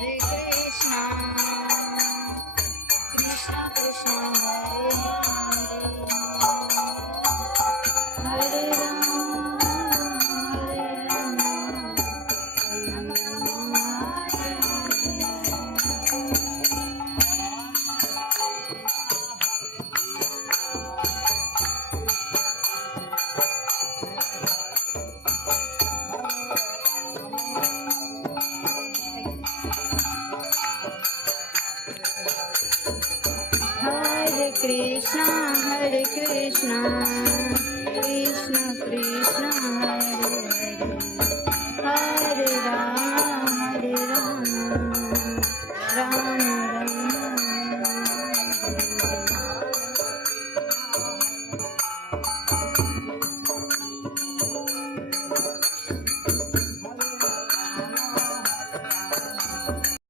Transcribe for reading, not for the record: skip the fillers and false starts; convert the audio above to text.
Hare Krishna, Krishna Krishna Hare Hare, Hare Rama, Hare Rama, Hare Krishna, Hare Krishna, Krishna Krishna Hare Hare, Hare Rama, Hare Rama.